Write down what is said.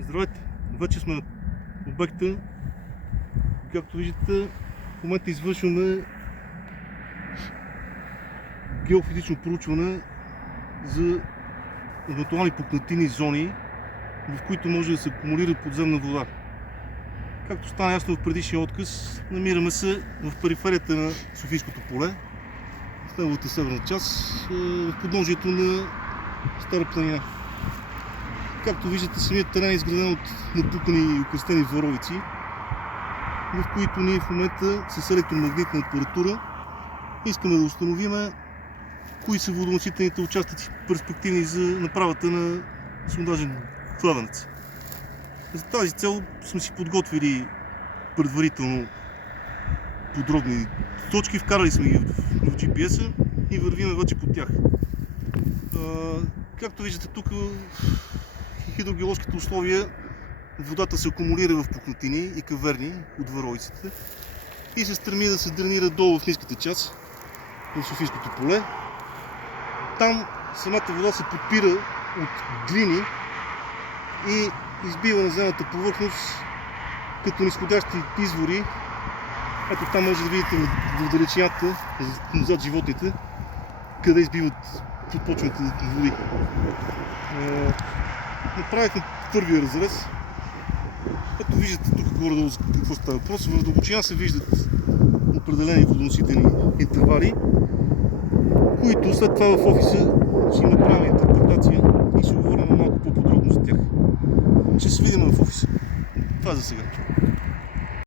Здравейте! Вече сме на обекта. Както виждате, в момента извършваме геофизично проучване за евентуални пукнатини зони, в които може да се акумулира подземна вода. Както стана ясно в предишния отказ, намираме се в периферията на Софийското поле, в неговата северна част, в подножието на Стара планина. Както виждате, самият терен е изграден от напукани и окръстени варовици, в които ние в момента с електромагнитна апаратура искаме да установим кои са водоносителните участъци, перспективни за направата на сондажен кладенец. За тази цел сме си подготвили предварително подробни точки, вкарали сме ги в GPS-а и вървиме вече по тях. Както виждате тук, хидрогеоложките условия, водата се акумулира в пукнатини и каверни от варовиците и се стреми да се дренира долу в ниската част на Софийското поле. Там самата вода се подпира от глини и избива на земната повърхност като нисходящи извори. Ето там може да видите в далечината, зад животните, къде избиват подпочвените води. Направихме първия разрез. Ето виждате тук горе-долу за какво става въпрос. В дълбочина се виждат определени водоносителни интервали, които след това в офиса ще им направим интерпретация и ще говорим малко по-подробно за тях. Ще се видим в офиса. Това е за сега.